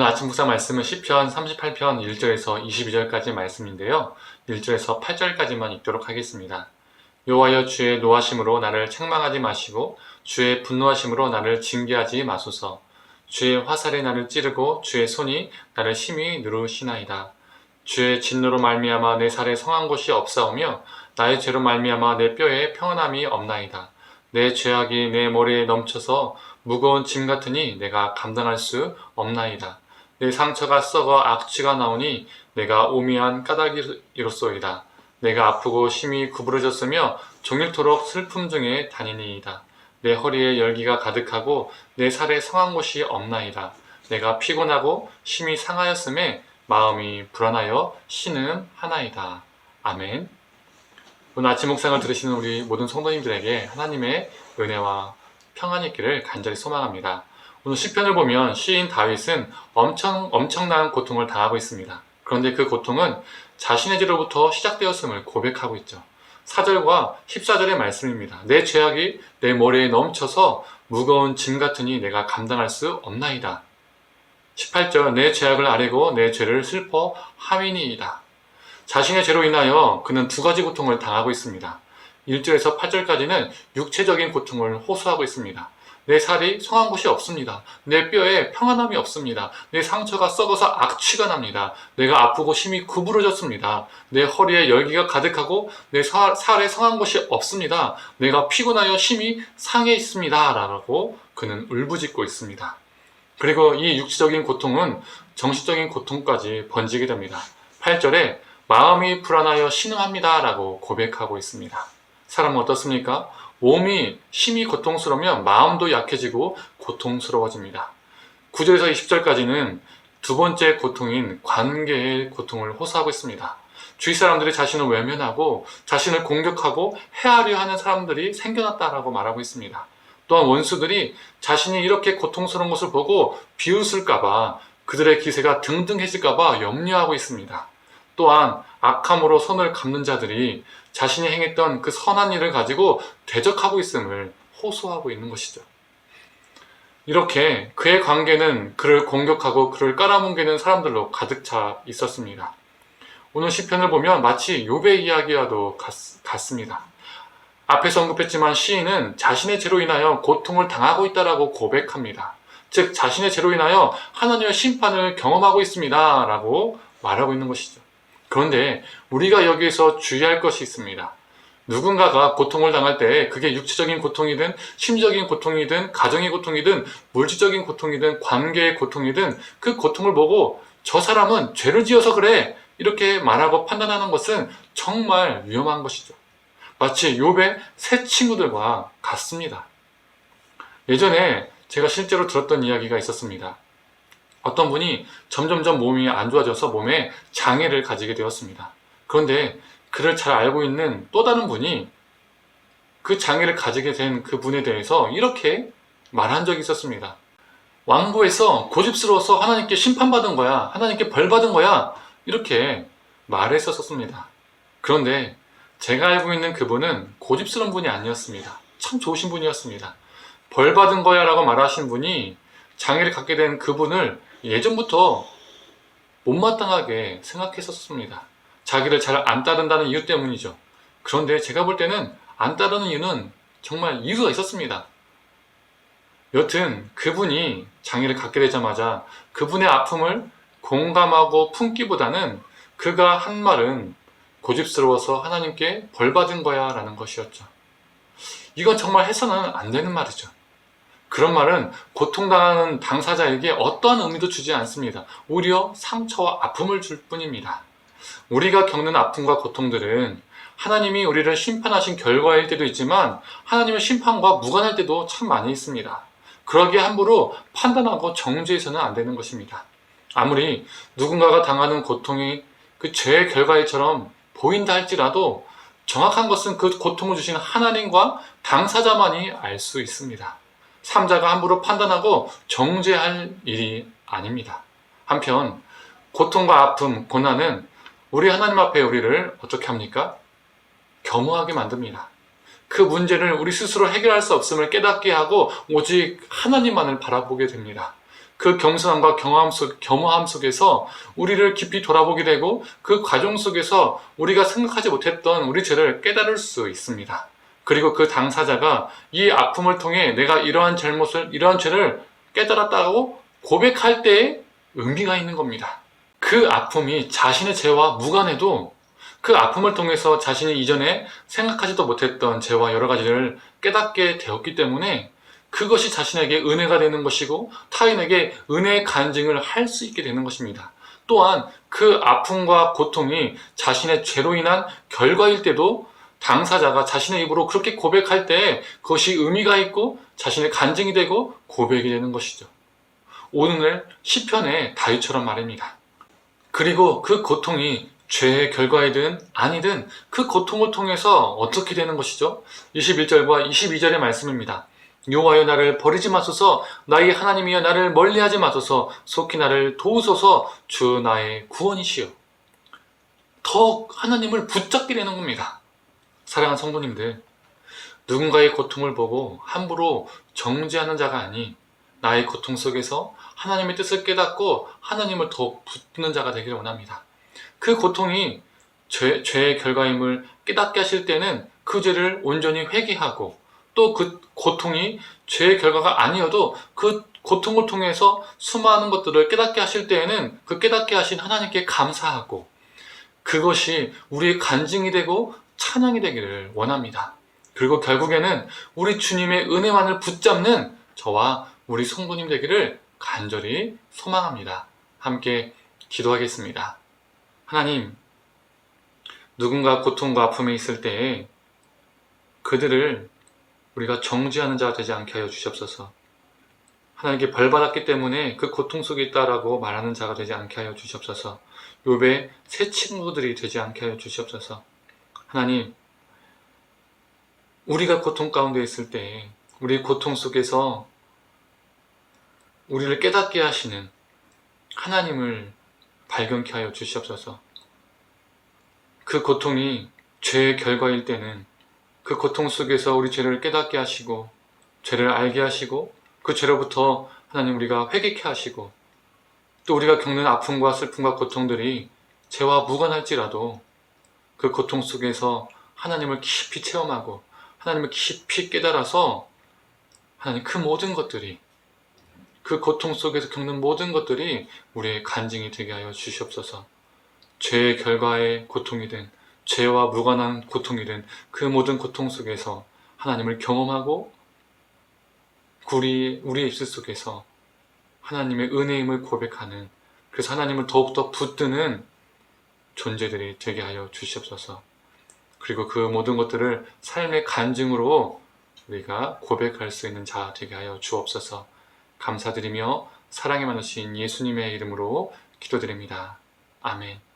오늘 아침 묵상 말씀은 시편 38편 1절에서 22절까지 말씀인데요. 1절에서 8절까지만 읽도록 하겠습니다. 여호와여, 주의 노하심으로 나를 책망하지 마시고 주의 분노하심으로 나를 징계하지 마소서. 주의 화살이 나를 찌르고 주의 손이 나를 심히 누르시나이다. 주의 진노로 말미암아 내 살에 성한 곳이 없사오며 나의 죄로 말미암아 내 뼈에 평안함이 없나이다. 내 죄악이 내 머리에 넘쳐서 무거운 짐 같으니 내가 감당할 수 없나이다. 내 상처가 썩어 악취가 나오니 내가 오미한 까닭이로소이다. 내가 아프고 심히 구부러졌으며 종일토록 슬픔 중에 다니니이다. 내 허리에 열기가 가득하고 내 살에 성한 곳이 없나이다. 내가 피곤하고 심히 상하였음에 마음이 불안하여 신음하나이다. 아멘. 오늘 아침 묵상을 들으시는 우리 모든 성도님들에게 하나님의 은혜와 평안이 있기를 간절히 소망합니다. 오늘 시편을 보면 시인 다윗은 엄청난 고통을 당하고 있습니다. 그런데 그 고통은 자신의 죄로부터 시작되었음을 고백하고 있죠. 4절과 14절의 말씀입니다. 내 죄악이 내 머리에 넘쳐서 무거운 짐 같으니 내가 감당할 수 없나이다. 18절 내 죄악을 아뢰고 내 죄를 슬퍼함이니이다. 자신의 죄로 인하여 그는 두 가지 고통을 당하고 있습니다. 1절에서 8절까지는 육체적인 고통을 호소하고 있습니다. 내 살이 성한 곳이 없습니다. 내 뼈에 평안함이 없습니다. 내 상처가 썩어서 악취가 납니다. 내가 아프고 심히 구부러졌습니다. 내 허리에 열기가 가득하고 내 살에 성한 곳이 없습니다. 내가 피곤하여 심히 상해 있습니다. 라고 그는 울부짖고 있습니다. 그리고 이 육체적인 고통은 정신적인 고통까지 번지게 됩니다. 8절에 마음이 불안하여 신음합니다. 라고 고백하고 있습니다. 사람은 어떻습니까? 몸이 심히 고통스러우면 마음도 약해지고 고통스러워집니다. 9절에서 20절까지는 두 번째 고통인 관계의 고통을 호소하고 있습니다. 주위 사람들이 자신을 외면하고 자신을 공격하고 해하려 하는 사람들이 생겨났다라고 말하고 있습니다. 또한 원수들이 자신이 이렇게 고통스러운 것을 보고 비웃을까봐 그들의 기세가 등등해질까봐 염려하고 있습니다. 또한 악함으로 손을 감는 자들이 자신이 행했던 그 선한 일을 가지고 대적하고 있음을 호소하고 있는 것이죠. 이렇게 그의 관계는 그를 공격하고 그를 깔아뭉개는 사람들로 가득 차 있었습니다. 오늘 시편을 보면 마치 욥의 이야기와도 같습니다. 앞에서 언급했지만 시인은 자신의 죄로 인하여 고통을 당하고 있다라고 고백합니다. 즉 자신의 죄로 인하여 하나님의 심판을 경험하고 있습니다 라고 말하고 있는 것이죠. 그런데 우리가 여기에서 주의할 것이 있습니다. 누군가가 고통을 당할 때 그게 육체적인 고통이든 심적인 고통이든 가정의 고통이든 물질적인 고통이든 관계의 고통이든 그 고통을 보고 저 사람은 죄를 지어서 그래 이렇게 말하고 판단하는 것은 정말 위험한 것이죠. 마치 욥의 세 친구들과 같습니다. 예전에 제가 실제로 들었던 이야기가 있었습니다. 어떤 분이 점점점 몸이 안 좋아져서 몸에 장애를 가지게 되었습니다. 그런데 그를 잘 알고 있는 또 다른 분이 그 장애를 가지게 된 그분에 대해서 이렇게 말한 적이 있었습니다. 왕고에서 고집스러워서 하나님께 심판받은 거야. 하나님께 벌받은 거야. 이렇게 말했었습니다. 그런데 제가 알고 있는 그분은 고집스러운 분이 아니었습니다. 참 좋으신 분이었습니다. 벌받은 거야 라고 말하신 분이 장애를 갖게 된 그분을 예전부터 못마땅하게 생각했었습니다. 자기를 잘 안 따른다는 이유 때문이죠. 그런데 제가 볼 때는 안 따르는 이유는 정말 이유가 있었습니다. 여튼 그분이 장애를 갖게 되자마자 그분의 아픔을 공감하고 품기보다는 그가 한 말은 고집스러워서 하나님께 벌받은 거야 라는 것이었죠. 이건 정말 해서는 안 되는 말이죠. 그런 말은 고통당하는 당사자에게 어떠한 의미도 주지 않습니다. 오히려 상처와 아픔을 줄 뿐입니다. 우리가 겪는 아픔과 고통들은 하나님이 우리를 심판하신 결과일 때도 있지만 하나님의 심판과 무관할 때도 참 많이 있습니다. 그러기에 함부로 판단하고 정죄해서는 안 되는 것입니다. 아무리 누군가가 당하는 고통이 그 죄의 결과일처럼 보인다 할지라도 정확한 것은 그 고통을 주신 하나님과 당사자만이 알 수 있습니다. 삼자가 함부로 판단하고 정죄할 일이 아닙니다. 한편 고통과 아픔, 고난은 우리 하나님 앞에 우리를 어떻게 합니까? 겸허하게 만듭니다. 그 문제를 우리 스스로 해결할 수 없음을 깨닫게 하고 오직 하나님만을 바라보게 됩니다. 그 겸손함과 겸허함 속에서 우리를 깊이 돌아보게 되고 그 과정 속에서 우리가 생각하지 못했던 우리 죄를 깨달을 수 있습니다. 그리고 그 당사자가 이 아픔을 통해 내가 이러한 이러한 죄를 깨달았다고 고백할 때에 의미가 있는 겁니다. 그 아픔이 자신의 죄와 무관해도 그 아픔을 통해서 자신이 이전에 생각하지도 못했던 죄와 여러 가지를 깨닫게 되었기 때문에 그것이 자신에게 은혜가 되는 것이고 타인에게 은혜의 간증을 할 수 있게 되는 것입니다. 또한 그 아픔과 고통이 자신의 죄로 인한 결과일 때도 당사자가 자신의 입으로 그렇게 고백할 때 그것이 의미가 있고 자신의 간증이 되고 고백이 되는 것이죠. 오늘 시편의 다윗처럼 말입니다. 그리고 그 고통이 죄의 결과이든 아니든 그 고통을 통해서 어떻게 되는 것이죠? 21절과 22절의 말씀입니다. 여호와여 나를 버리지 마소서, 나의 하나님이여 나를 멀리하지 마소서, 속히 나를 도우소서, 주 나의 구원이시여. 더욱 하나님을 붙잡게 되는 겁니다. 사랑하는 성도님들, 누군가의 고통을 보고 함부로 정죄하는 자가 아닌 나의 고통 속에서 하나님의 뜻을 깨닫고 하나님을 더욱 붙는 자가 되기를 원합니다. 그 고통이 죄의 결과임을 깨닫게 하실 때는 그 죄를 온전히 회개하고 또 그 고통이 죄의 결과가 아니어도 그 고통을 통해서 수많은 것들을 깨닫게 하실 때에는 그 깨닫게 하신 하나님께 감사하고 그것이 우리의 간증이 되고 찬양이 되기를 원합니다. 그리고 결국에는 우리 주님의 은혜만을 붙잡는 저와 우리 성도님 되기를 간절히 소망합니다. 함께 기도하겠습니다. 하나님, 누군가 고통과 아픔에 있을 때에 그들을 우리가 정죄하는 자가 되지 않게 하여 주시옵소서. 하나님께 벌받았기 때문에 그 고통 속에 있다라고 말하는 자가 되지 않게 하여 주시옵소서. 욥의 새 친구들이 되지 않게 하여 주시옵소서. 하나님, 우리가 고통 가운데 있을 때 우리 고통 속에서 우리를 깨닫게 하시는 하나님을 발견케 하여 주시옵소서. 그 고통이 죄의 결과일 때는 그 고통 속에서 우리 죄를 깨닫게 하시고 죄를 알게 하시고 그 죄로부터 하나님 우리가 회개케 하시고 또 우리가 겪는 아픔과 슬픔과 고통들이 죄와 무관할지라도 그 고통 속에서 하나님을 깊이 체험하고 하나님을 깊이 깨달아서 하나님 그 모든 것들이 그 고통 속에서 겪는 모든 것들이 우리의 간증이 되게 하여 주시옵소서. 죄의 결과의 고통이든 죄와 무관한 고통이든 그 모든 고통 속에서 하나님을 경험하고 우리의 입술 속에서 하나님의 은혜임을 고백하는, 그래서 하나님을 더욱더 붙드는 존재들이 되게 하여 주시옵소서. 그리고 그 모든 것들을 삶의 간증으로 우리가 고백할 수 있는 자 되게 하여 주옵소서. 감사드리며 사랑이 많으신 예수님의 이름으로 기도드립니다. 아멘.